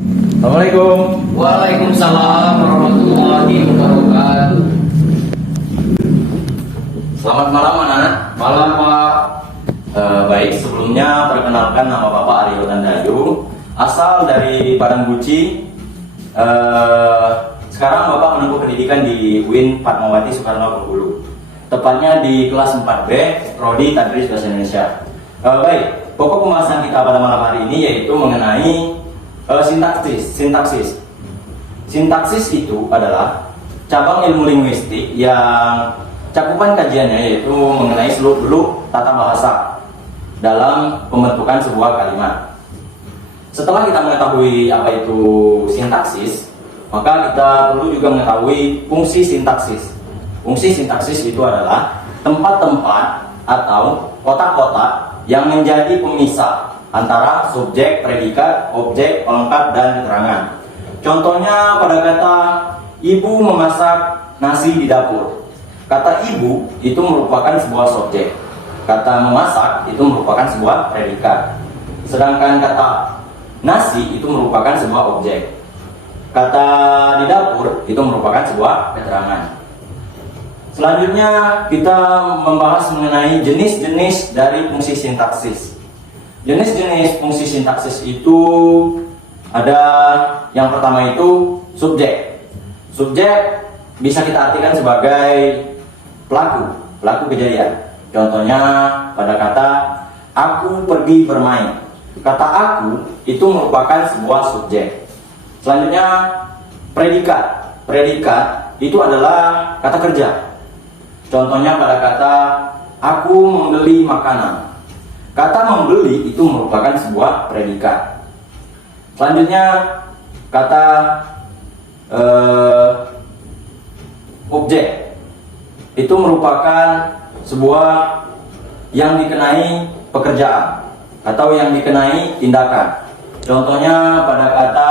Assalamualaikum. Waalaikumsalam warahmatullahi wabarakatuh. Selamat malam anak-anak. Malam Pak. Baik, sebelumnya perkenalkan nama Bapak Aryo Tandayu, asal dari Padang Buci. Sekarang Bapak menempuh pendidikan di UIN Fatmawati Soekarno Bengkulu, tepatnya di kelas 4B, Prodi Tadris Bahasa Indonesia. Baik, pokok pembahasan kita pada malam hari ini yaitu mengenai sintaksis. Sintaksis itu adalah cabang ilmu linguistik yang cakupan kajiannya yaitu mengenai seluk-beluk tata bahasa dalam pembentukan sebuah kalimat. Setelah kita mengetahui apa itu sintaksis, maka kita perlu juga mengetahui fungsi sintaksis. Fungsi sintaksis itu adalah tempat-tempat atau kotak-kotak yang menjadi pemisah antara subjek, predikat, objek, pelengkap, dan keterangan. Contohnya pada kata ibu memasak nasi di dapur. Kata ibu itu merupakan sebuah subjek. Kata memasak itu merupakan sebuah predikat. Sedangkan kata nasi itu merupakan sebuah objek. Kata di dapur itu merupakan sebuah keterangan. Selanjutnya kita membahas mengenai jenis-jenis dari fungsi sintaksis. Jenis-jenis fungsi sintaksis itu ada yang pertama itu subjek. Subjek bisa kita artikan sebagai pelaku kejadian. Contohnya pada kata aku pergi bermain. Kata aku itu merupakan sebuah subjek. Selanjutnya predikat. Predikat itu adalah kata kerja. Contohnya pada kata aku membeli makanan. Kata membeli itu merupakan sebuah predikat. Selanjutnya kata objek itu merupakan sebuah yang dikenai pekerjaan atau yang dikenai tindakan. Contohnya pada kata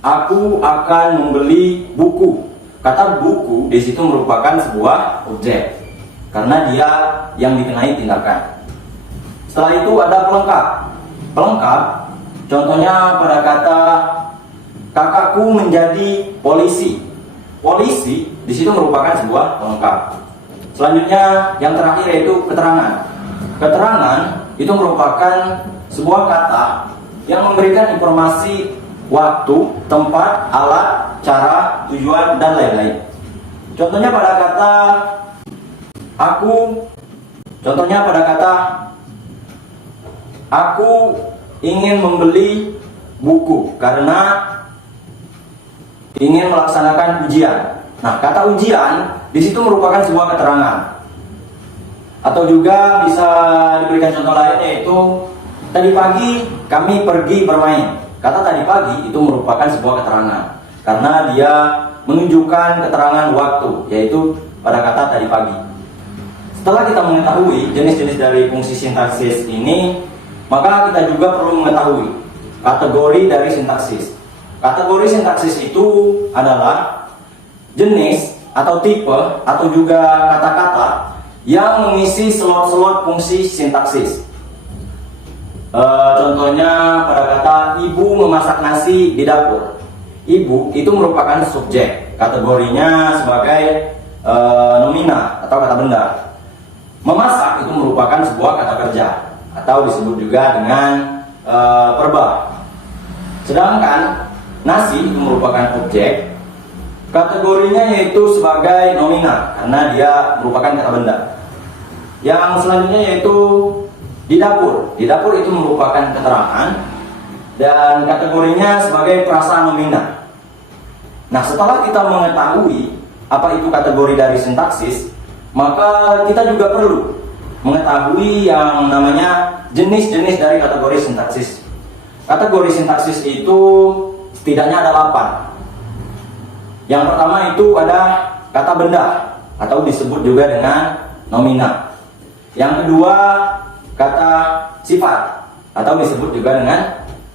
aku akan membeli buku. Kata buku di situ merupakan sebuah objek karena dia yang dikenai tindakan. Setelah itu ada pelengkap. Pelengkap, contohnya pada kata kakakku menjadi polisi. Polisi di situ merupakan sebuah pelengkap. Selanjutnya yang terakhir yaitu keterangan. Keterangan itu merupakan sebuah kata yang memberikan informasi waktu, tempat, alat, cara, tujuan, dan lain-lain. Contohnya pada kata aku. Contohnya pada kata aku ingin membeli buku karena ingin melaksanakan ujian. Nah, kata ujian di situ merupakan sebuah keterangan. Atau juga bisa diberikan contoh lain yaitu tadi pagi kami pergi bermain. Kata tadi pagi itu merupakan sebuah keterangan karena dia menunjukkan keterangan waktu yaitu pada kata tadi pagi. Setelah kita mengetahui jenis-jenis dari fungsi sintaksis ini, maka kita juga perlu mengetahui kategori dari sintaksis. Kategori sintaksis itu adalah jenis atau tipe atau juga kata-kata yang mengisi slot-slot fungsi sintaksis. Contohnya pada kata ibu memasak nasi di dapur. Ibu itu merupakan subjek, kategorinya sebagai nomina atau kata benda. Memasak itu merupakan sebuah kata kerja atau disebut juga dengan verba. Sedangkan nasi itu merupakan objek, kategorinya yaitu sebagai nomina karena dia merupakan kata benda. Yang selanjutnya yaitu di dapur. Di dapur itu merupakan keterangan dan kategorinya sebagai prasa nomina. Nah, setelah kita mengetahui apa itu kategori dari sintaksis, maka kita juga perlu mengetahui yang namanya jenis-jenis dari kategori sintaksis. Kategori sintaksis itu setidaknya ada 8. Yang pertama itu ada kata benda atau disebut juga dengan nomina. Yang kedua kata sifat atau disebut juga dengan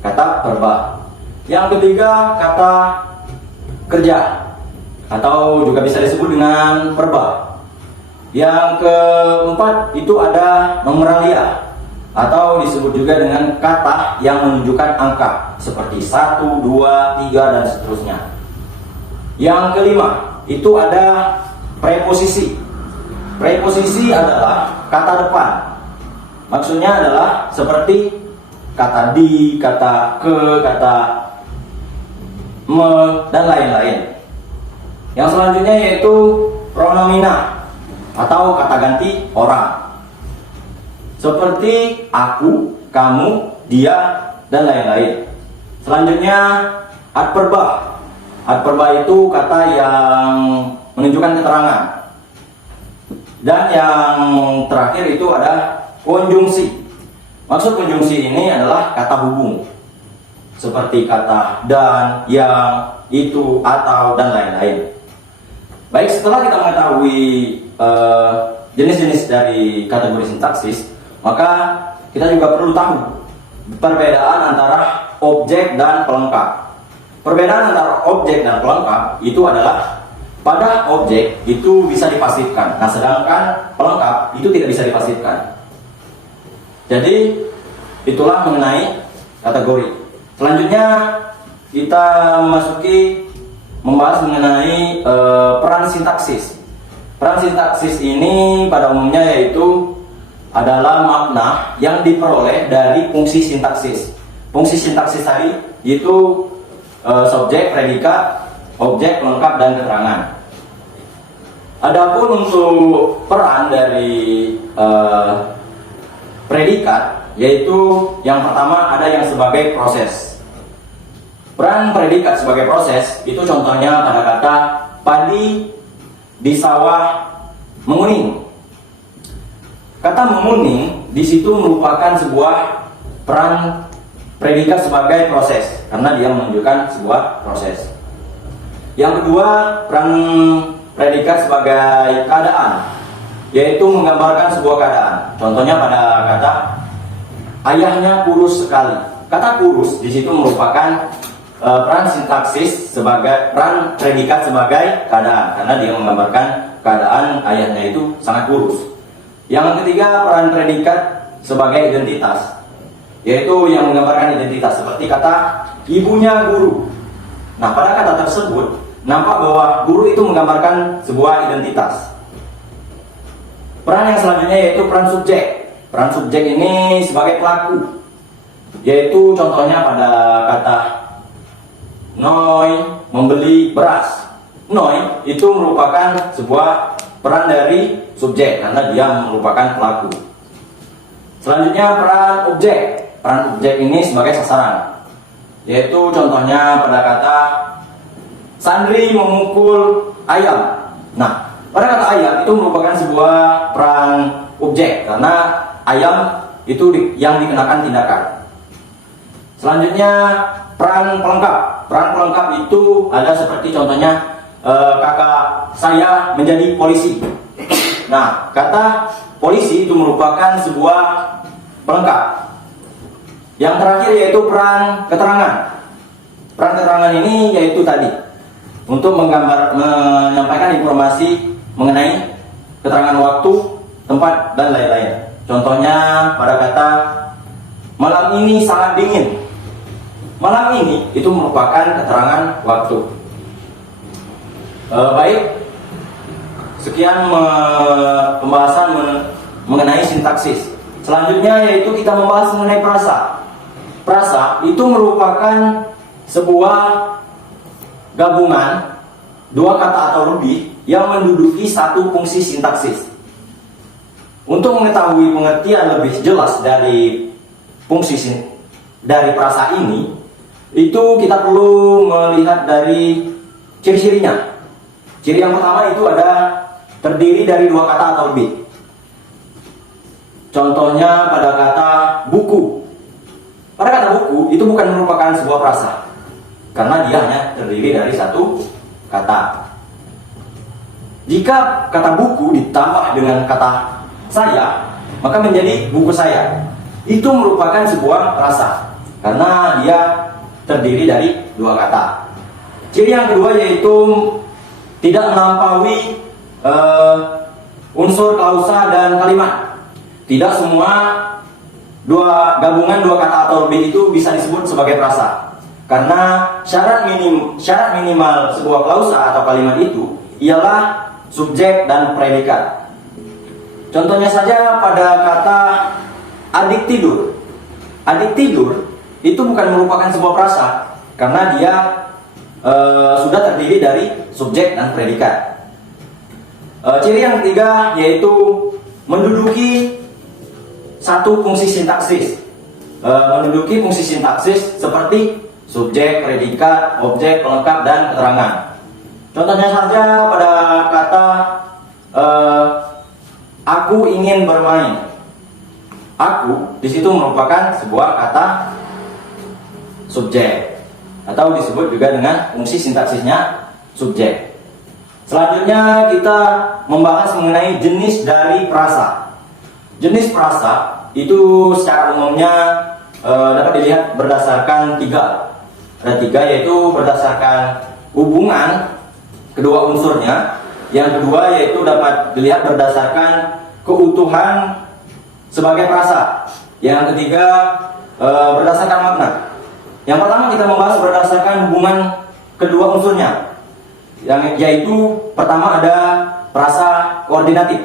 kata verba. Yang ketiga kata kerja atau juga bisa disebut dengan verba. Yang keempat itu ada numeralia atau disebut juga dengan kata yang menunjukkan angka seperti 1, 2, 3 dan seterusnya. Yang kelima, itu ada preposisi. Preposisi adalah kata depan. Maksudnya adalah seperti kata di, kata ke, kata me, dan lain-lain. Yang selanjutnya yaitu pronomina atau kata ganti orang. Seperti aku, kamu, dia, dan lain-lain. Selanjutnya adverba. Adverba itu kata yang menunjukkan keterangan. Dan yang terakhir itu ada konjungsi. Maksud konjungsi ini adalah kata hubung. Seperti kata dan, yang, itu, atau, dan lain-lain. Baik, setelah kita mengetahui jenis-jenis dari kategori sintaksis, maka kita juga perlu tahu perbedaan antara objek dan pelengkap. Perbedaan antara objek dan pelengkap itu adalah pada objek itu bisa dipasifkan, nah sedangkan pelengkap itu tidak bisa dipasifkan. Jadi itulah mengenai kategori. Selanjutnya kita membahas mengenai peran sintaksis. Peran sintaksis ini pada umumnya yaitu adalah makna yang diperoleh dari fungsi sintaksis. Fungsi sintaksis tadi yaitu subjek, predikat, objek, pelengkap, dan keterangan. Adapun untuk peran dari predikat, yaitu yang pertama ada yang sebagai proses. Peran predikat sebagai proses itu contohnya pada kata padi di sawah menguning. Kata menguning di situ merupakan sebuah peran predikat sebagai proses karena dia menunjukkan sebuah proses. Yang kedua, peran predikat sebagai keadaan, yaitu menggambarkan sebuah keadaan. Contohnya pada kata ayahnya kurus sekali. Kata kurus di situ merupakan peran sintaksis sebagai peran predikat sebagai keadaan karena dia menggambarkan keadaan ayahnya itu sangat kurus. Yang ketiga, peran predikat sebagai identitas, yaitu yang menggambarkan identitas seperti kata ibunya guru. Nah, pada kata tersebut nampak bahwa guru itu menggambarkan sebuah identitas. Peran yang selanjutnya yaitu peran subjek. Peran subjek ini sebagai pelaku, yaitu contohnya pada kata Noi membeli beras. Noi itu merupakan sebuah peran dari subjek karena dia merupakan pelaku. Selanjutnya peran objek. Peran objek ini sebagai sasaran, yaitu contohnya pada kata Sandri memukul ayam. Nah, pada kata ayam itu merupakan sebuah peran objek karena ayam itu yang dikenakan tindakan. Selanjutnya peran pelengkap. Peran pelengkap itu ada seperti contohnya kakak saya menjadi polisi. Nah, kata polisi itu merupakan sebuah pelengkap. Yang terakhir yaitu peran keterangan. Peran keterangan ini yaitu tadi untuk menyampaikan informasi mengenai keterangan waktu, tempat, dan lain-lain. Contohnya pada kata malam ini sangat dingin. Malam ini itu merupakan keterangan waktu. Baik, sekian pembahasan mengenai sintaksis. Selanjutnya yaitu kita membahas mengenai prasa. Prasa itu merupakan sebuah gabungan dua kata atau lebih yang menduduki satu fungsi sintaksis. Untuk mengetahui pengertian lebih jelas dari fungsi dari prasa ini, itu kita perlu melihat dari ciri-cirinya. Ciri yang pertama itu ada terdiri dari dua kata atau lebih. Contohnya pada kata buku. Pada kata buku itu bukan merupakan sebuah prasa karena dia hanya terdiri dari satu kata. Jika kata buku ditambah dengan kata saya, maka menjadi buku saya. Itu merupakan sebuah prasa karena dia terdiri dari dua kata. Ciri yang kedua yaitu tidak melampaui unsur klausa dan kalimat. Tidak semua gabungan dua kata atau lebih itu bisa disebut sebagai prasa. Karena syarat minimal sebuah klausa atau kalimat itu ialah subjek dan predikat. Contohnya saja pada kata adik tidur. Adik tidur itu bukan merupakan sebuah prasa karena dia sudah terdiri dari subjek dan predikat. Ciri yang ketiga yaitu menduduki satu fungsi sintaksis. Menduduki fungsi sintaksis seperti subjek, predikat, objek, pelengkap, dan keterangan. Contohnya saja pada kata aku ingin bermain. Aku di situ merupakan sebuah kata subjek atau disebut juga dengan fungsi sintaksisnya subjek. Selanjutnya kita membahas mengenai jenis dari prasa. Jenis prasa itu secara umumnya dapat dilihat berdasarkan tiga. Ada tiga, yaitu berdasarkan hubungan kedua unsurnya. Yang kedua yaitu dapat dilihat berdasarkan keutuhan sebagai prasa. Yang ketiga berdasarkan makna. Yang pertama kita membahas berdasarkan hubungan kedua unsurnya, yaitu pertama ada prasa koordinatif.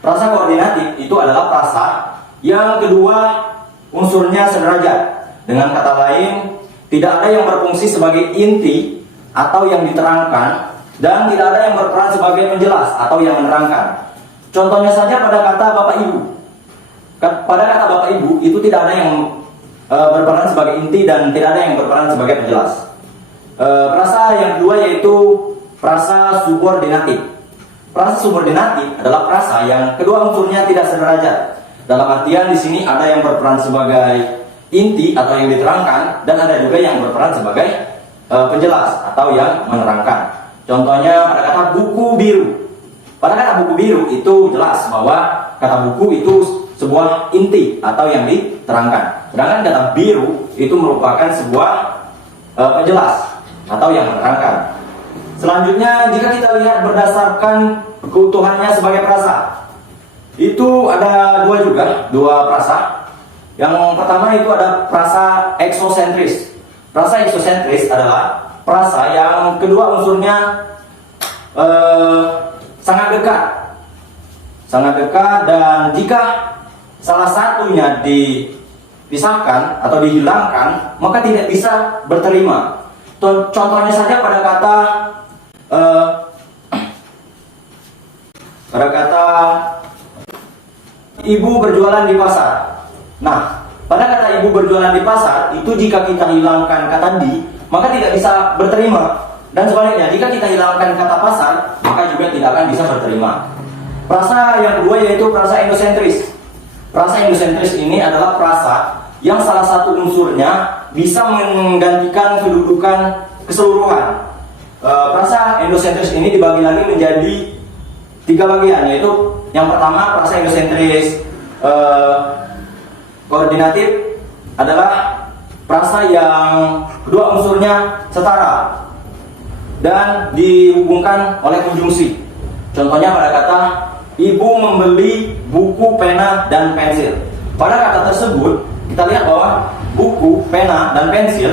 Prasa koordinatif itu adalah prasa yang kedua unsurnya sederajat. Dengan kata lain, tidak ada yang berfungsi sebagai inti atau yang diterangkan, dan tidak ada yang berperan sebagai penjelas atau yang menerangkan. Contohnya saja pada kata Bapak Ibu. Pada kata Bapak Ibu itu tidak ada yang berperan sebagai inti dan tidak ada yang berperan sebagai penjelas. Prasa yang kedua yaitu prasa subordinatif. Prasa subordinatif adalah prasa yang kedua unsurnya tidak sederajat. Dalam artian di sini ada yang berperan sebagai inti atau yang diterangkan, dan ada juga yang berperan sebagai penjelas atau yang menerangkan. Contohnya pada kata buku biru. Pada kata buku biru itu jelas bahwa kata buku itu sebuah inti atau yang diterangkan. Sedangkan kata biru itu merupakan sebuah penjelas atau yang menerangkan. Selanjutnya jika kita lihat berdasarkan keutuhannya sebagai prasa, itu ada dua prasa. Yang pertama itu ada prasa eksosentris. Prasa eksosentris adalah prasa yang kedua unsurnya sangat dekat, dan jika salah satunya dipisahkan atau dihilangkan maka tidak bisa berterima. Contohnya saja pada kata ibu berjualan di pasar. Nah, pada kata ibu berjualan di pasar itu jika kita hilangkan kata di, maka tidak bisa berterima. Dan sebaliknya, jika kita hilangkan kata pasar, maka juga tidak akan bisa berterima. Prasa yang kedua yaitu prasa endosentris. Prasa endosentris ini adalah prasa yang salah satu unsurnya bisa menggantikan kedudukan keseluruhan. Prasa endosentris ini dibagi lagi menjadi tiga bagian, yaitu yang pertama prasa endosentris koordinatif adalah prasa yang kedua unsurnya setara dan dihubungkan oleh konjungsi. Contohnya pada kata ibu membeli buku, pena, dan pensil. Pada kata tersebut kita lihat bahwa buku, pena, dan pensil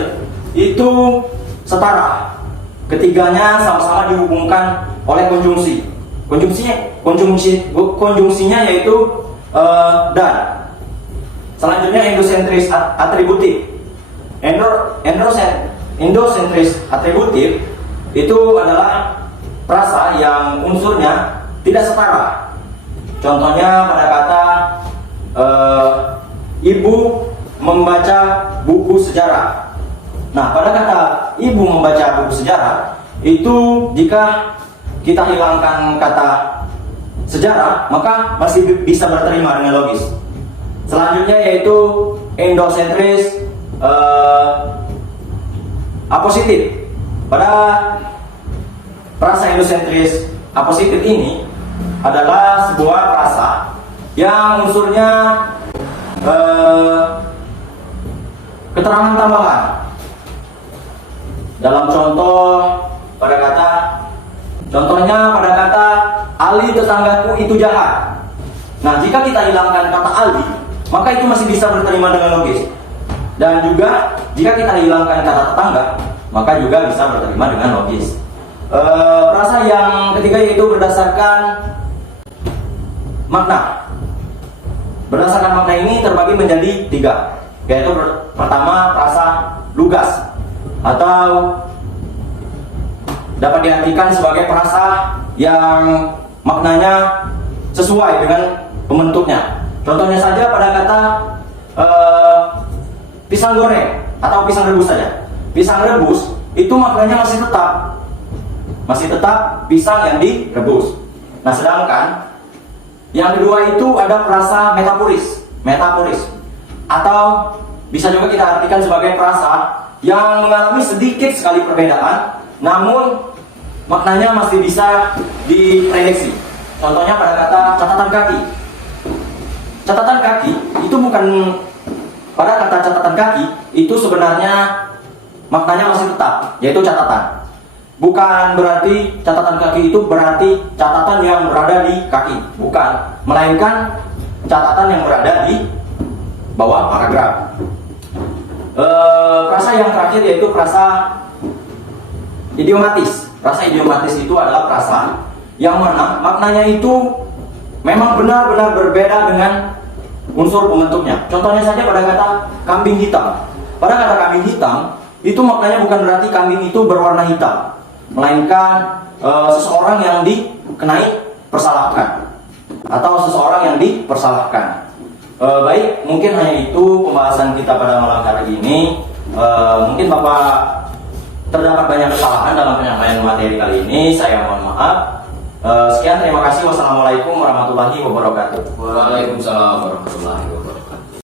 itu setara. Ketiganya sama-sama dihubungkan oleh konjungsi. Konjungsinya yaitu dan. Selanjutnya endosentris atributif. Endosentris atributif itu adalah prasa yang unsurnya tidak setara. Contohnya pada kata ibu membaca buku sejarah. Nah, pada kata ibu membaca buku sejarah itu jika kita hilangkan kata sejarah maka masih bisa berterima dengan logis. Selanjutnya yaitu endosentris apositif. Pada prasa endosentris apositif ini adalah sebuah prasa yang unsurnya keterangan tambahan. Dalam contohnya pada kata Ali tetanggaku itu jahat. Nah, jika kita hilangkan kata Ali, maka itu masih bisa berterima dengan logis. Dan juga jika kita hilangkan kata tetangga, maka juga bisa berterima dengan logis. Frasa yang ketiga yaitu berdasarkan makna. Berdasarkan makna ini terbagi menjadi tiga, yaitu pertama frasa lugas atau dapat diartikan sebagai frasa yang maknanya sesuai dengan pembentuknya. Contohnya saja pada kata pisang goreng atau pisang rebus saja. Pisang rebus itu maknanya masih tetap pisang yang direbus. Nah, sedangkan yang kedua itu ada frasa metaforis atau bisa juga kita artikan sebagai frasa yang mengalami sedikit sekali perbedaan, namun maknanya masih bisa diprediksi. Contohnya pada kata catatan kaki. Catatan kaki itu bukan, pada kata catatan kaki itu sebenarnya maknanya masih tetap, yaitu catatan. Bukan berarti catatan kaki itu berarti catatan yang berada di kaki, bukan, melainkan catatan yang berada di bawah paragraf. Frasa yang terakhir yaitu frasa idiomatis. Frasa idiomatis itu adalah frasa yang mana maknanya itu memang benar-benar berbeda dengan unsur pembentuknya. Contohnya saja pada kata kambing hitam. Pada kata kambing hitam itu maknanya bukan berarti kambing itu berwarna hitam, melainkan seseorang yang dikenai persalahkan atau seseorang yang dipersalahkan. Baik, mungkin hanya itu pembahasan kita pada malam hari ini. Mungkin Bapak terdapat banyak kesalahan dalam penyampaian materi kali ini, saya mohon maaf. Sekian, terima kasih. Wassalamualaikum warahmatullahi wabarakatuh. Waalaikumsalam warahmatullahi wabarakatuh.